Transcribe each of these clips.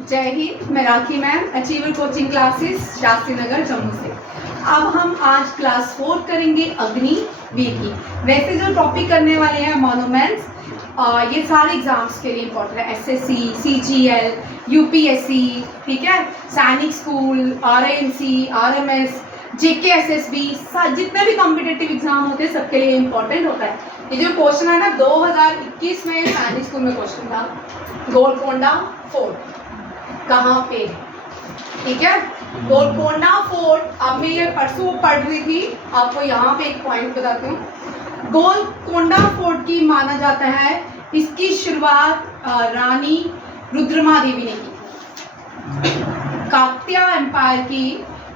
जय हिंद, मैं Rakhi ma'am, achiever coaching classes Shastri Nagar Jammu से। अब हम आज क्लास 4 करेंगे अग्निवीर की। वैसे जो टॉपिक करने वाले हैं मॉन्यूमेंट्स, ये सारे एग्जाम्स के लिए इम्पोर्टेंट है। एसएससी, सीजीएल, यूपीएससी, ठीक है, सैनिक स्कूल, आरएएनसी, आरएमएस, जेकेएसएसबी, जितने भी कॉम्पिटिटिव एग्जाम होते हैं सबके लिए इम्पोर्टेंट होता है। ये जो क्वेश्चन है ना, 2021 में सैनिक स्कूल में क्वेश्चन था, गोलकोंडा फोर्ट कहाँ पे, ठीक है। गोलकोंडा फोर्ट, अब मैं ये परसों पढ़ रही थी, आपको यहाँ पे एक पॉइंट बताती हूँ। गोलकोंडा फोर्ट की माना जाता है, इसकी शुरुआत रानी रुद्रमादेवी ने की। काकतीय एम्पायर की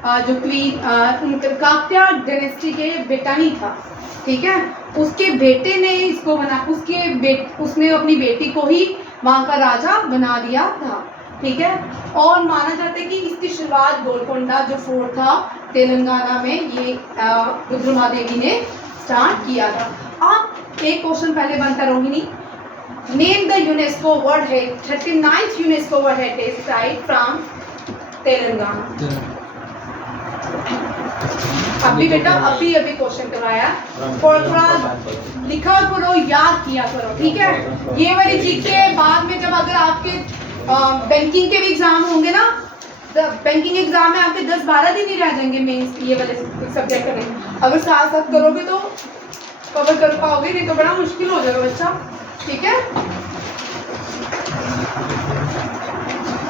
जो क्वीन, काकतीय डायनेस्टी के बेटा नहीं था, ठीक है, उसके बेटे ने इसको बना, उसने अपनी बेटी को ही वहाँ का राजा बना दिया था, ठीक है। और माना जाता है कि इसकी शुरुआत गोलकोंडा जो फोर्ट था तेलंगाना में, ये रुद्रमादेवी ने स्टार्ट किया था। अब एक क्वेश्चन पहले बनता Rohini, name the UNESCO world heritage 39th UNESCO world heritage site from Telangana. अभी बेटा अभी क्वेश्चन करवाया, थोड़ा लिखा करो, याद किया करो, ठीक है। ये वाली चीज के बाद में जब अगर आपके बैंकिंग के भी एग्जाम होंगे ना, बैंकिंग एग्जाम में आपके 10-12 दिन ही रह जाएंगे मेंस ये वाले सब्जेक्ट करने। अगर साथ साथ करोगे तो कवर कर पाओगे, नहीं तो बड़ा मुश्किल हो जाएगा बच्चा, ठीक है।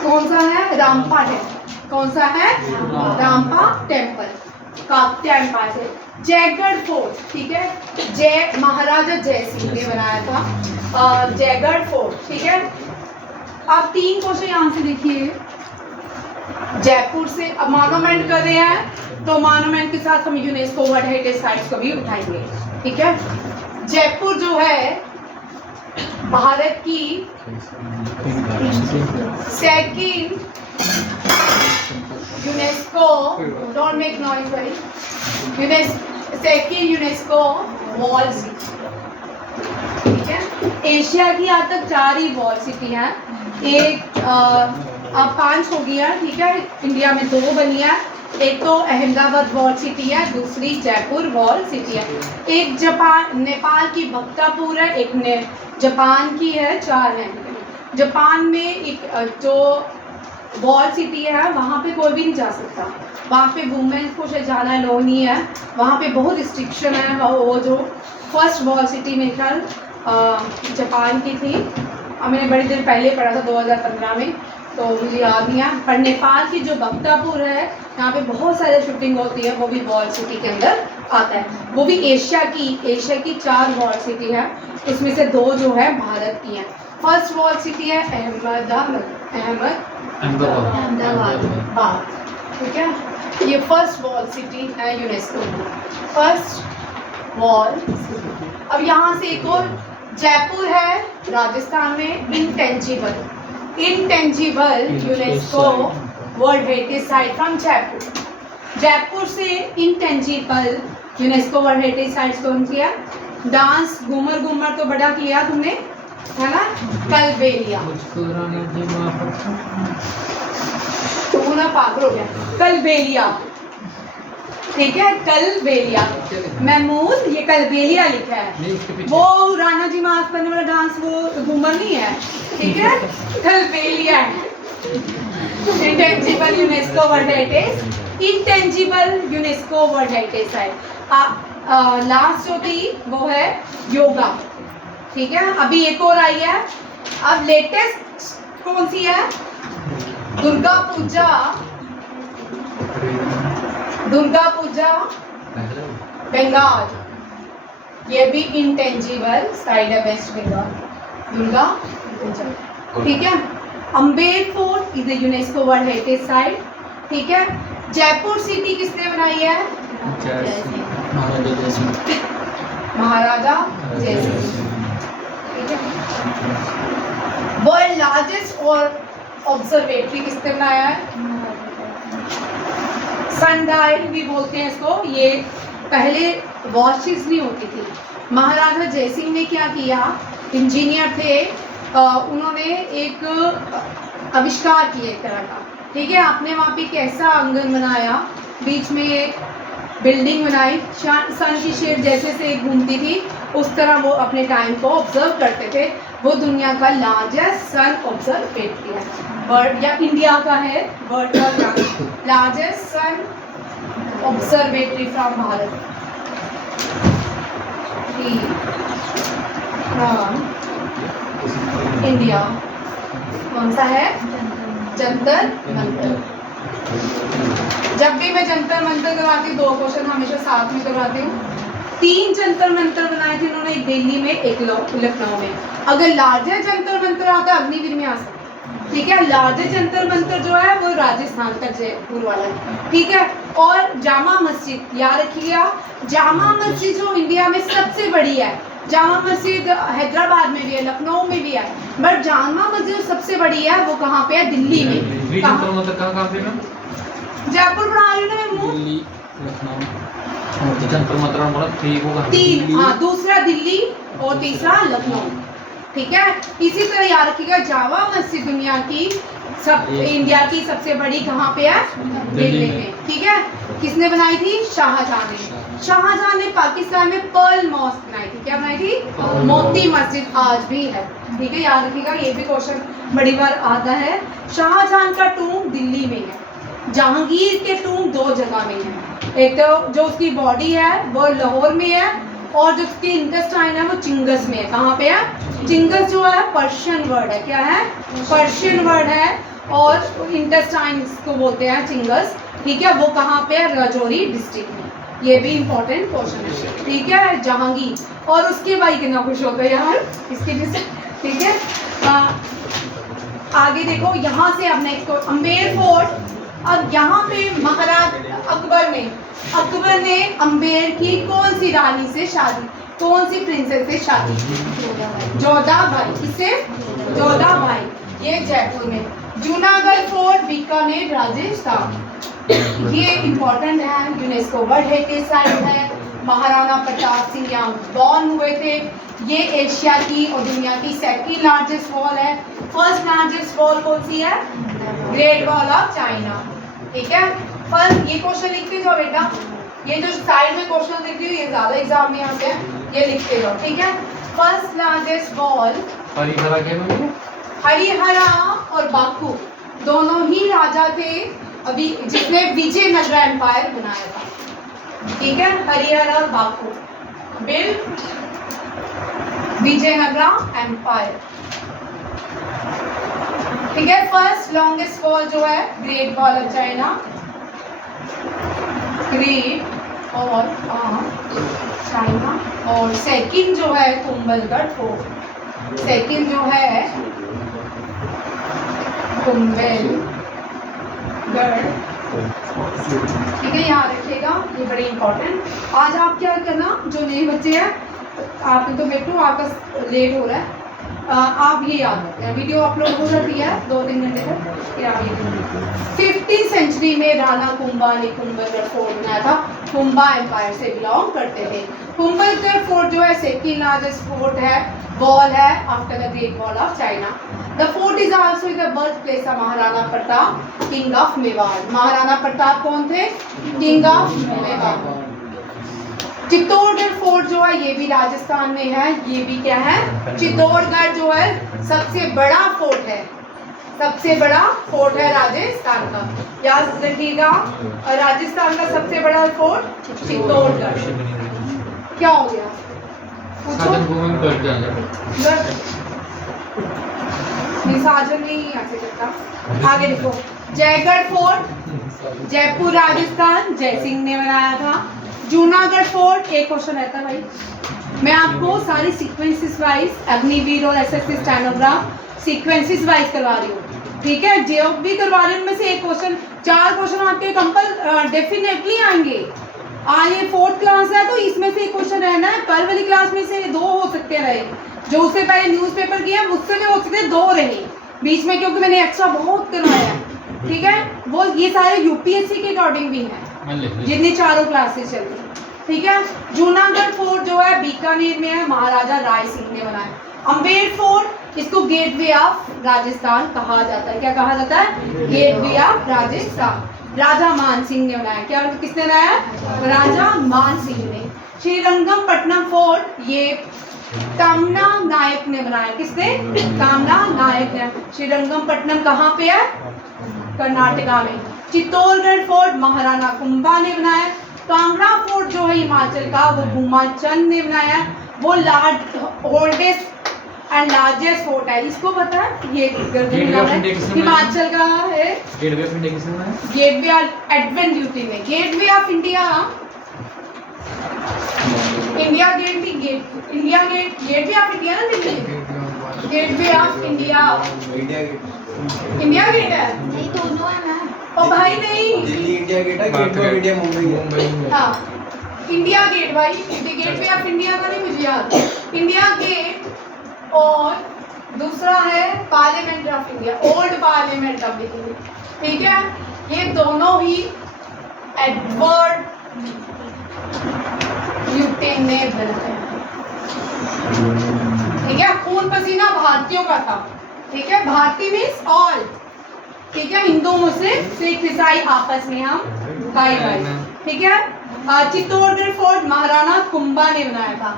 कौन सा है? रामपा टेम्पल। कौन सा है? रामपा टेम्पल, काकतीय एम्पायर से। जयगढ़ फोर्ट, ठीक है, महाराजा जय सिंह ने बनाया था जयगढ़ फोर्ट, ठीक है। अब 3 क्वेश्चन यहाँ से देखिए, जयपुर से। अब मॉन्यूमेंट कर रहे हैं तो मॉन्यूमेंट के साथ हम यूनेस्को वर्ल्ड हेरिटेज साइट्स को भी उठाएंगे, ठीक है। जयपुर जो है भारत की second UNESCO, don't make noise भाई, सेकंड यूनेस्को वॉल सिटी, ठीक है। एशिया की आज तक 4 ही वॉल सिटी हैं, एक अब 5 हो गया, ठीक है। इंडिया में 2 बनी है, एक तो अहमदाबाद वॉल सिटी है, दूसरी जयपुर वॉल सिटी है। एक नेपाल की भक्तापुर है, एक जापान की है, 4 हैं। जापान में एक जो वॉल सिटी है वहाँ पे कोई भी नहीं जा सकता, वहाँ पे वुमेन्स को जाना लो नहीं है, वहाँ पे बहुत रिस्ट्रिक्शन है। वो जो फर्स्ट वॉल सिटी मेरे ख्याल जापान की थी, मैंने बड़ी देर पहले पढ़ा था 2015 में, तो मुझे याद नहीं है। पर नेपाल की जो भक्तापुर है, यहाँ पे बहुत सारे शूटिंग होती है, वो भी वॉल सिटी के अंदर आता है। वो भी एशिया की 4 वॉल सिटी है, उसमें से 2 जो है भारत की हैं। फर्स्ट वॉल सिटी है अहमदाबाद, ठीक है। ये फर्स्ट वॉल सिटी है यूनेस्को, फर्स्ट वॉल सिटी। अब यहाँ से एक और जयपुर है राजस्थान में, intangible UNESCO world heritage site from Jaipur. Jaipur से intangible UNESCO world heritage sites कौन सी है? डांस घूमर तो बड़ा किया तुमने, है ना, कलबेलिया, तो ना पागल हो गया, कलबेलिया, ठीक है, कलबेलिया। महमूद, ये कलबेलिया लिखा है, वो राणा जी माफ करने वाला डांस वो घूमर नहीं है, ठीक है, कलबेलिया है। Intangible UNESCO world heritage, intangible UNESCO world heritage site. Last जो थी वो है योगा, ठीक है। अभी एक और आई है, अब लेटेस्ट कौन सी है? दुर्गा पूजा बंगाल, ये भी इंटेंजिबल साइड है, वेस्ट बंगाल, दुर्गा पूजा, ठीक है। Amber fort is the UNESCO world heritage site, ठीक है। जयपुर सिटी किसने बनाई है? महाराजा जय सिंह, ठीक है। वर्ल्ड लार्जेस्ट और ऑब्जर्वेटरी किसने बनाया है? सनडायल भी बोलते हैं इसको। ये पहले वॉचेस नहीं होती थी, महाराजा जयसिंह ने क्या किया, इंजीनियर थे, उन्होंने एक आविष्कार किए एक तरह का, ठीक है। आपने वहाँ पे कैसा आंगन बनाया, बीच में एक बिल्डिंग बनाई, सन की शेड जैसे से घूमती थी उस तरह वो अपने टाइम को ऑब्जर्व करते थे। वो दुनिया का लार्जेस्ट सन ऑब्जर्वेटरी है, वर्ल्ड या इंडिया का है वर्ल्ड का largest sun observatory from Bharat, from India. कौन सा है? जंतर मंतर। जब भी मैं जंतर मंतर करवाती हूँ 2 क्वेश्चन हमेशा साथ में करवाती हूँ। 3 जंतर मंतर बनाए थे इन्होंने, एक दिल्ली में एक लखनऊ में। अगर लार्जेस्ट जंतर मंतर आता है अग्निवीर में आ सकता, ठीक है। लार्जेस्ट जंतर मंतर जो है वो राजस्थान का जयपुर वाला है, ठीक है। और जामा मस्जिद याद रखिएगा, जामा मस्जिद जो इंडिया में सबसे बड़ी है, जामा मस्जिद हैदराबाद में भी है, लखनऊ में भी है, बट जामा मस्जिद सबसे बड़ी है वो कहाँ पे है? दिल्ली में। कहाँ पे मैम? जयपुर बना रही हूँ ना मैं, दिल्ली, लखनऊ, जंतर मंतर मतलब 3, हाँ, दूसरा दिल्ली और तीसरा लखनऊ, ठीक है। इसी तरह याद रखिएगा जामा मस्जिद दुनिया की इंडिया की सबसे बड़ी कहाँ पे है? दिल्ली में, ठीक है। किसने बनाई थी? शाहजहां ने। शाहजहां ने पाकिस्तान में पर्ल मॉस्क बनाई थी। क्या बनाई थी? मोती मस्जिद आज भी है, ठीक है। याद रखिएगा, ये भी क्वेश्चन बड़ी बार आता है। शाहजहां का टूम दिल्ली में है, जहांगीर के टूम 2 जगह में है। एक तो जो उसकी बॉडी है वो लाहौर में है, और जो उसकी इंटेस्टाइन है वो चिंगस में है। कहाँ पे है? चिंगस जो है पर्शियन वर्ड है। क्या है? पर्शियन वर्ड है, और इंटेस्टाइन को बोलते हैं चिंगस, ठीक है। वो कहाँ पे है? राजौरी डिस्ट्रिक्ट में। ये भी इंपॉर्टेंट क्वेश्चन है, ठीक है। जहांगीर और उसके भाई कितना खुश होता है यार इसके लिए, ठीक है। आगे देखो, यहाँ से अब नेक्स्ट अम्बेर फोर्ट। अब यहाँ पे महाराज अकबर ने अम्बेर की कौन सी रानी से शादी, कौन सी प्रिंसेस से शादी? जोधाबाई। किससे? जोधाबाई। ये जयपुर में। जूनागढ़ फोर्ट बीकानेर राजस्थान, ये इम्पोर्टेंट है, यूनेस्को वर्ल्ड हेरिटेज साइट है। महाराणा प्रताप सिंह यहाँ बॉर्न हुए थे। ये एशिया की और दुनिया की 2nd लार्जेस्ट वॉल है। 1st लार्जेस्ट वॉल कौन सी है? ग्रेट वॉल ऑफ चाइना, ठीक है। फर्स्ट ये क्वेश्चन लिखते जाओ बेटा, ये जो साइड में क्वेश्चन लिखती हूँ ये ज्यादा एग्जाम में आते हैं, ये लिखते जाओ, ठीक है। 1st लार्जेस्ट वॉल हरिहरा के में, हरिहरा और बाकू दोनों ही राजा थे अभी जिसने विजयनगर एम्पायर बनाया था, ठीक है। हरिहरा और बाकू बिल्ड विजयनगर एम्पायर, ठीक है। 1st लॉन्गेस्ट वॉल जो है great wall of China, great और चाइना। और 2nd जो है कुंभलगढ़ फोर्ट, 2nd जो है कुंभलगढ़, ठीक है। याद रखिएगा, ये बड़ी इंपॉर्टेंट। आज आप क्या करना, जो नए बच्चे हैं, आपने तो बेटू आपका लेट हो रहा है, आप ये याद रखें, वीडियो अपलोड हो जाती है 2-3 घंटे तक, फिर आप ये 15th सेंचुरी में राणा कुंभा ने कुंभलगढ़ फोर्ट बनाया था। कुंभा एम्पायर से बिलोंग करते थे। कुंभलगढ़ फोर्ट जो है 2nd लार्जेस्ट फोर्ट है, वॉल है after the great wall of China. The fort is also the birth place of Maharana Pratap, king of Mewar. Maharana Pratap कौन थे? King of Mewar. Chittorgarh fort जो है ये भी राजस्थान में है, ये भी क्या है? चित्तौड़गढ़ जो है सबसे बड़ा फोर्ट है, सबसे बड़ा फोर्ट है राजस्थान का, याद रखिएगा। राजस्थान का सबसे बड़ा फोर्ट चित्तौड़गढ़। क्या हो गया? पूछो। साजन नहीं ऐसे करता। आगे देखो, जयगढ़ फोर्ट जयपुर राजस्थान, जयसिंह ने बनाया था। जूनागढ़ फोर्ट, एक क्वेश्चन रहता है भाई, मैं आपको सारी सीक्वेंसेस वाइज अग्निवीर और एसएससी स्टेनोग्राफ सीक्वेंसेस वाइज करवा रही हूँ, ठीक है। जो भी करवा रही हूँ उनमें से एक क्वेश्चन, 4 क्वेश्चन आपके डेफिनेटली आएंगे। आज ये 4th क्लास है तो इसमें से एक क्वेश्चन रहना है, कल वाली क्लास में से 2 हो सकते रहे, जो उससे पहले न्यूज़पेपर किया उससे भी हो सकते 2 रहे बीच में, क्योंकि मैंने एक्स्ट्रा बहुत करवाया, ठीक है। वो ये सारे यूपीएससी के अकॉर्डिंग भी हैं जितनी 4 क्लासेस चल रही, ठीक है। जूनागढ़ फोर्ट जो है बीकानेर में है, महाराजा राय सिंह ने बनाया। अम्बेर फोर्ट, इसको गेटवे ऑफ राजस्थान कहा जाता है। क्या कहा जाता है? Gateway of Rajasthan. राजा मान सिंह ने बनाया। क्या किसने बनाया? राजा मान सिंह ने। श्रीरंगपट्टनम फोर्ट, ये कामना नायक ने बनाया। किसने? कामना नायक ने। श्रीरंगपट्टनम कहाँ पे है? कर्नाटका में। चित्तौड़गढ़ फोर्ट महाराणा कुंभा ने बनाया। कांगड़ा फोर्ट जो है हिमाचल का, वो भूमाचंद ने बनाया। वो ओल्डेस्ट एंड लार्जेस्ट फोर्ट है। इसको पता है? ये हिमाचल का है। गेटवे ऑफ इंडिया किसने बनाया? गेटवे ऑफ एडवेंट्यूटी ने। Gateway of India, India gate भी gate, India gate, gateway of India ना Delhi. Gateway of India, India gate है। नहीं, दोनों है ना। ओ भाई नहीं, दिल्ली इंडिया गेट है, गेट ऑफ इंडिया मुंबई है। हाँ इंडिया गेट भाई, गेटवे ऑफ इंडिया का नहीं मुझे याद। इंडिया गेट और दूसरा है parliament of India, old parliament of India. ठीक है, ये दोनों ही एडवर्ड ल्यूटिन ने बनाया। ठीक है, खून पसीना भारतीयों का था। ठीक है, भारतीय मीन्स ऑल। ठीक है, हिंदू मुस्लिम सिख ईसाई आपस में हम भाई भाई। ठीक है, चित्तौड़गढ़ फोर्ट महाराणा कुंभा ने बनाया था।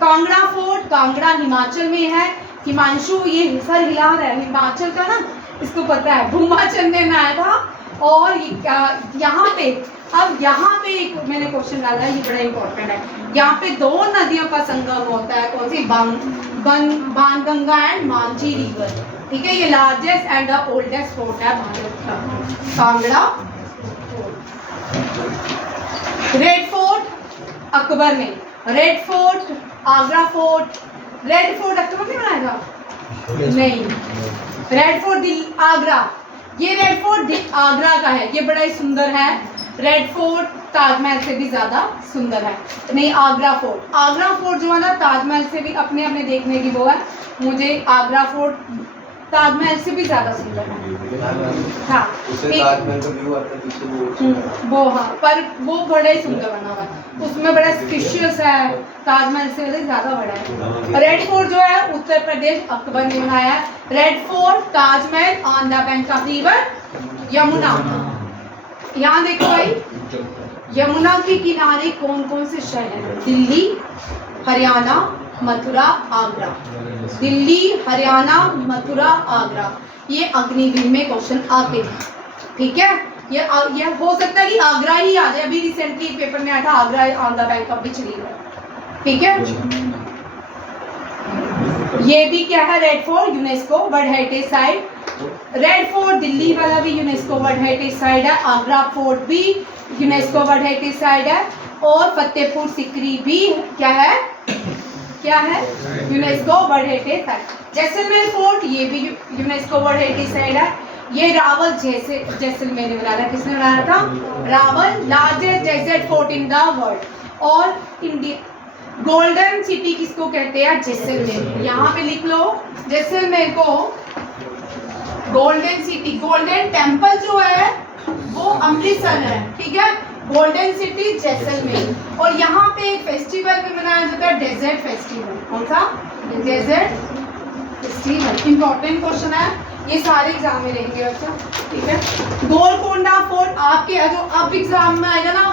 कांगड़ा फोर्ट, कांगड़ा हिमाचल में है। हिमांशु ये सर हिला रहा है, हिमाचल का ना, इसको पता है। भूमाचंद ने बनाया था। और यहाँ पे, अब यहाँ पे एक मैंने क्वेश्चन डाला है, ये बड़ा इंपॉर्टेंट है। यहाँ पे दो नदियों का संगम होता है। कौन सी? Banganga and Manjhi river. ठीक है, ये largest and the oldest fort है भारत का, Kangra fort. Red fort Akbar ने, red fort, Agra fort. Red fort Akbar ने बनाया था? नहीं, रेड फोर्ट आगरा, ये रेड फोर्ट आगरा का है। ये बड़ा ही सुंदर है। रेड फोर्ट ताजमहल से भी ज्यादा सुंदर है। नहीं, आगरा फोर्ट, आगरा फोर्ट जो है ना ताजमहल से भी अपने अपने देखने की वो है। मुझे आगरा फोर्ट ताजमहल से भी ज्यादा सुंदर है। हाँ, ताजमहल का व्यू आता है पीछे वो हाँ, पर वो बड़ा ही सुंदर बना हुआ है। उसमें बड़ा स्पेशियस है, ताजमहल से ज्यादा बड़ा है। रेड फोर्ट जो है उत्तर प्रदेश अकबर ने बनाया है। Red fort, Taj Mahal on the bank of river Yamuna. यहाँ देखो भाई, यमुना के किनारे कौन कौन से शहर हैं? दिल्ली, हरियाणा, मथुरा, आगरा। दिल्ली, हरियाणा, मथुरा, आगरा। ये अग्निवीर में क्वेश्चन आते हैं। ठीक है, ये हो सकता है कि आगरा ही आ जाए। अभी रिसेंटली पेपर में आया था Agra on the bank of which river. ठीक है, ये भी क्या है? Red fort UNESCO world heritage site. Red fort Delhi वाला भी यूनेस्को वर्ल्ड हेरिटेज साइट है। आगरा फोर्ट भी यूनेस्को वर्ल्ड हेरिटेज साइट है। और फतेहपुर सिकरी भी क्या है? क्या है? UNESCO world heritage site. Jaisalmer fort, ये भी यूनेस्को वर्ल्ड हेरिटेज साइट है। ये रावल जैसलमेर ने बनाया था। किसने बनाया था? Rawal, largest desert fort in the world. और इंडिया गोल्डन सिटी किसको कहते हैं? जैसलमेर। यहाँ पे लिख लो, जैसलमेर को गोल्डन सिटी। गोल्डन टेम्पल जो है वो अमृतसर है। ठीक है, गोल्डन सिटी जैसलमेर। और यहाँ पे एक फेस्टिवल भी मनाया जाता है, डेजर्ट फेस्टिवल। कौन सा? Desert festival. इंपॉर्टेंट क्वेश्चन है, ये सारे एग्जाम में रहेंगे बच्चा। ठीक है, गोलकोंडा फोर्ट आपके जो अब एग्जाम में आएगा ना,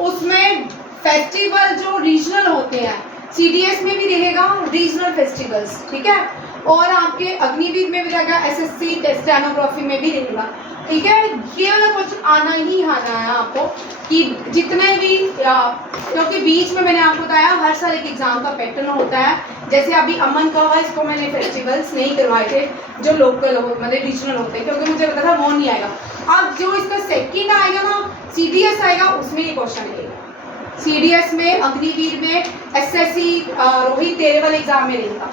उसमें फेस्टिवल जो रीजनल होते हैं, सीडीएस में भी रहेगा रीजनल फेस्टिवल्स। ठीक है, और आपके अग्निवीर में भी रहेगा, एसएससी स्टेनोग्राफी में भी रहेगा। ठीक है, ये कुछ आना ही आना है आपको कि जितने भी, क्योंकि बीच में मैंने आपको बताया हर साल एक एग्जाम का पैटर्न होता है। जैसे अभी अमन का हुआ, इसको मैंने फेस्टिवल्स नहीं करवाए थे जो लोकल हो, मतलब रीजनल होते हैं, क्योंकि मुझे पता था वो नहीं आएगा। अब जो इसका सेकंड आएगा ना, सीडीएस आएगा, उसमें ये क्वेश्चन रहेगा। सीडीएस में, अग्निवीर में, एसएससी रोहित तेरेवल एग्जाम में रहेगा।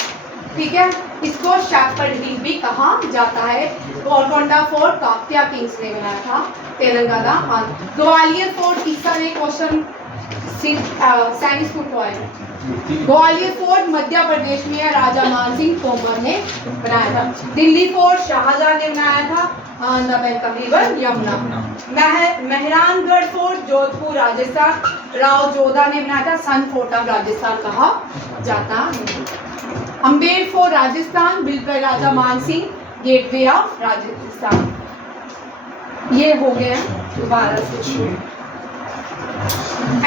ठीक है, इसको शेपर्ड हिल भी कहा जाता है। गोलकोंडा फोर्ट काकतिया किंग्स ने बनाया था, तेलंगाना। ग्वालियर फोर्ट किसका ने क्वेश्चन सैनिक स्कूल को आया। ग्वालियर फोर्ट मध्य प्रदेश में है, राजा मान सिंह तोमर ने बनाया था। दिल्ली फोर्ट शाहजहां ने बनाया था, on the bank of river Yamuna. Mehrangarh fort Jodhpur Rajasthan, Rao Jodha ने बनाया था, सन फोर्ट ऑफ राजस्थान कहा जाता है। Amber fort Rajasthan, build by Raja Man Singh, gateway of Rajasthan. ये हो गया दोबारा से शुरू।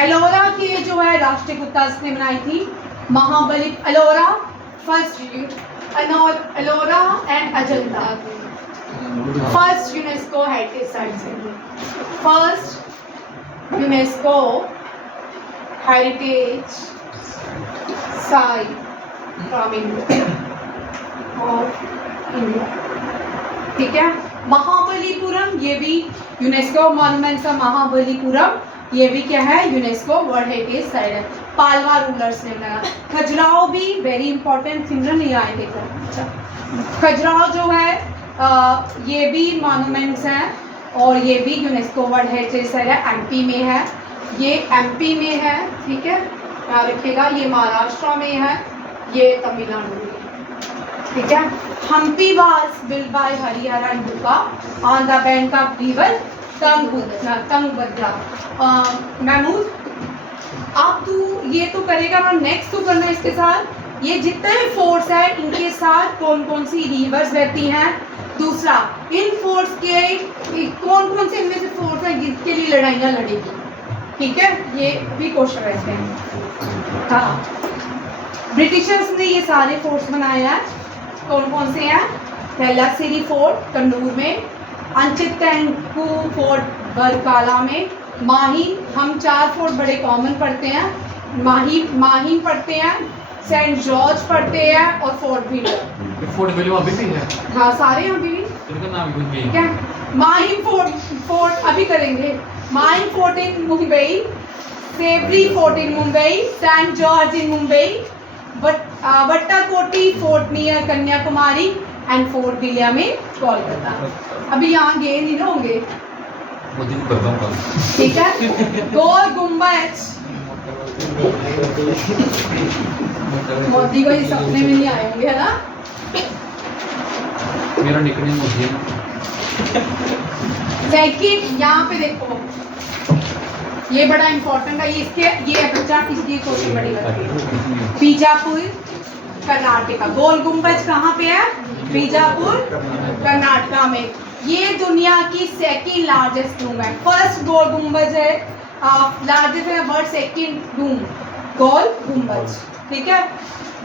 एलोरा की जो है राष्ट्रीय कुत्ता इसने बनाई थी Mahabali. Ellora first Ellora and Ajanta first UNESCO heritage site, first UNESCO heritage site from India of India. ठीक है, महाबलीपुरम ये भी यूनेस्को मॉन्यूमेंट्स है। महाबलीपुरम ये भी क्या है, यूनेस्को वर्ल्ड हेरिटेज साइट है। पालवा रूलर्स ने बनाया। खजुराहो भी वेरी इंपॉर्टेंट, सिमरन नहीं आए थे। अच्छा, खजुराहो जो है ये भी मॉन्यूमेंट्स हैं और ये भी यूनेस्को वर्ल्ड हेरिटेज साइट है। एमपी में है, ये एमपी में है। ठीक है, याद रखिएगा। ये महाराष्ट्र में है, ये तमिलनाडु में है। ठीक है, Hampi was build by Harihara and Bukka on the bank of river Tungabhadra. Mahmood अब तू ये तो करेगा और नेक्स्ट तो करना इसके साथ ये जितने भी फोर्ट्स हैं इनके साथ कौन कौन सी रिवर्स बहती हैं। दूसरा, इन फोर्ट्स के कौन कौन से इनमें से फोर्ट्स हैं जिसके लिए लड़ाइयाँ लड़ेगी। ठीक है, ये भी क्वेश्चन रहते हैं। हाँ, ब्रिटिशर्स ने ये सारे फोर्ट्स बनाए हैं। कौन कौन से हैं? पहला सिरी फोर्ट कन्नूर में, अंचितैंकू फोर्ट बरकाला में, माहिम। हम 4 फोर्ट बड़े कॉमन पढ़ते हैं। माहिम पढ़ते हैं, सेंट जॉर्ज पढ़ते हैं और फोर्ट विलियम। फोर्ट विलियम अभी भी है? हाँ, सारे यहाँ भी। इनका नाम कुछ भी ठीक है, माहिम फोर्ट अभी करेंगे। Mahim fort in Mumbai, Sewri fort in Mumbai, saint George in Mumbai, Vattakottai fort near Kanyakumari and fort William in Kolkata. अभी यहाँ गए नहीं ना होंगे। वो दिन बताऊंगा। ठीक है, गोल गुम्बज। मोदी को ये सपने में नहीं आए होंगे, है ना? मेरा निकनेम मोदी है। सेकंड, यहाँ पे देखो, ये बड़ा इंपॉर्टेंट है। ये बच्चा इसलिए क्वेश्चन बड़ी लगती है। बीजापुर कर्नाटका। गोल गुम्बज कहाँ पे है? बीजापुर कर्नाटका में। ये दुनिया की सेकंड लार्जेस्ट डूम है। फर्स्ट गोल गुम्बज है, लार्जेस्ट है वर्ल्ड सेकंड डूम गोल गुम्बज। ठीक है,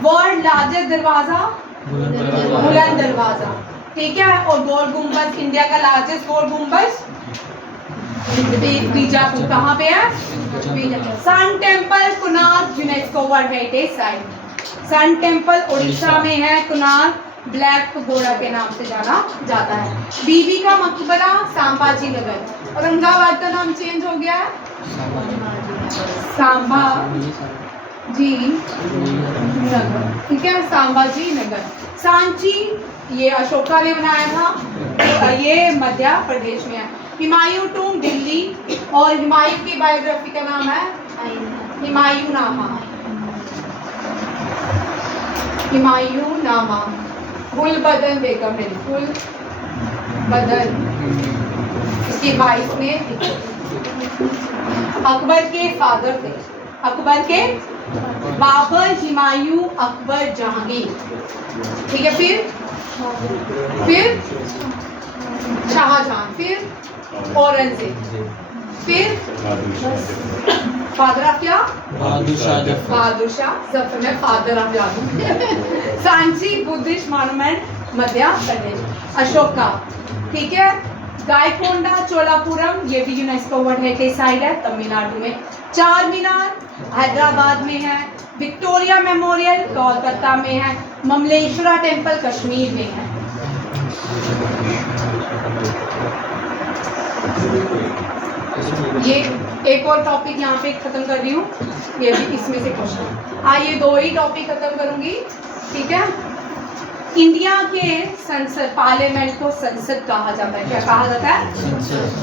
वर्ल्ड लार्जेस्ट दरवाजा बुलंद दरवाजा। ठीक है, और गोल गुम्बज इंडिया का लार्जेस्ट गोल गुम्बज बीजापुर। कहाँ पे है? Bijapur. Sun temple Kunal UNESCO world heritage site. Sun temple Orissa में है। कुनाल ब्लैक पगोड़ा के नाम से जाना जाता है। बीबी का मकबरा संभाजी नगर। औरंगाबाद का नाम चेंज हो गया है, संभाजी नगर। ठीक है, संभाजी नगर। सांची ये अशोका ने बनाया था, ये मध्य प्रदेश में है। हुमायूं टूम दिल्ली, और हुमायूं की बायोग्राफी का नाम है हुमायूंनामा। हुमायूंनामा। गुलबदन बेगम है, गुलबदन इसकी वाइफ ने। अकबर के फादर थे, अकबर के बाबर हुमायूं अकबर जहांगीर। ठीक है, फिर शाहजहां, फिर औरंगजेब, फिर फादर ऑफ क्या? बहादुर शाह जफर में father of Yadav. Sanchi Buddhist monument Madhya Pradesh. Ashoka. ठीक है, गायकोंडा चोलापुरम ये भी यूनेस्को वर्ल्ड हेरिटेज साइट है तमिलनाडु में। चार मीनार हैदराबाद में है। विक्टोरिया मेमोरियल कोलकाता में है। ममलेश्वरा टेम्पल कश्मीर में है। ये एक और टॉपिक यहाँ पे खत्म कर रही हूँ, ये भी इसमें से क्वेश्चन। आइए 2 ही टॉपिक खत्म करूंगी। ठीक है, इंडिया के संसद पार्लियामेंट को संसद कहा जाता है। क्या कहा जाता है?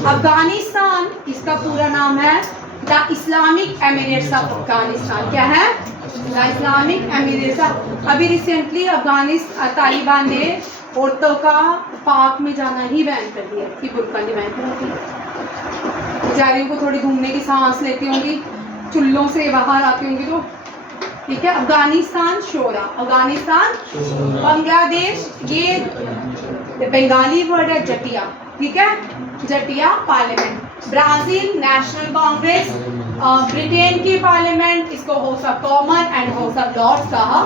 अफगानिस्तान, इसका पूरा नाम है the Islamic Emirates of Afghanistan. क्या है? The Islamic Emirates of. अभी रिसेंटली अफगानिस्तान तालिबान ने औरतों का पाक में जाना ही बैन कर दिया कि बुर्का नहीं बैन कर। बेचारियों को थोड़ी घूमने की सांस लेती होंगी, चुल्लों से बाहर आती होंगी तो ठीक है। अफगानिस्तान शोरा, अफगानिस्तान। बांग्लादेश, ये बंगाली वर्ड है जटिया, ठीक है, Jatiya parliament. Brazil national congress. Britain की पार्लियामेंट, इसको house of common and house of lords कहा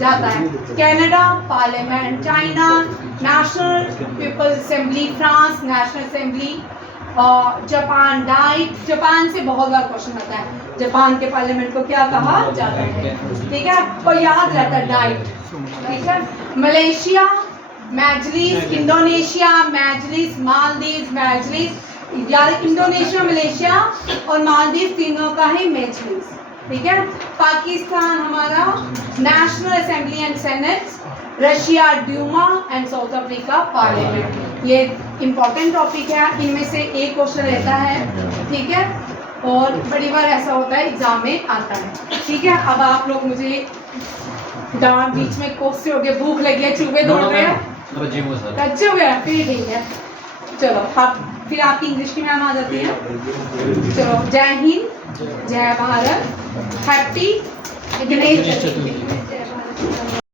जाता है। Canada parliament. China national people's assembly. France national assembly. Japan diet, Japan से बहुत बार क्वेश्चन आता है, जापान के पार्लियामेंट को क्या कहा जाता है, ठीक है, और याद रहता है डाइट, ठीक है। मलेशिया मजलिस। इंडोनेशिया मजलिस। मालदीव मजलिस, यार इंडोनेशिया, मलेशिया और मालदीव तीनों का है मजलिस, ठीक है। पाकिस्तान हमारा national assembly and senate. Russia Duma and South Africa parliament. ये इंपॉर्टेंट टॉपिक है, इनमें से एक क्वेश्चन रहता है, ठीक है, और बड़ी बार ऐसा होता है एग्जाम में आता है, ठीक है। अब आप लोग मुझे डांट बीच में कोसते हो गए, भूख लगी है, चूहे दौड़ रहे हैं, कच्चे हो गया, फिर ठीक है। चलो आप फिर आपकी इंग्लिश की मैम आ जाती है। चलो जय हिंद, जय भारत, हैप्पी गणेश चतुर्थी।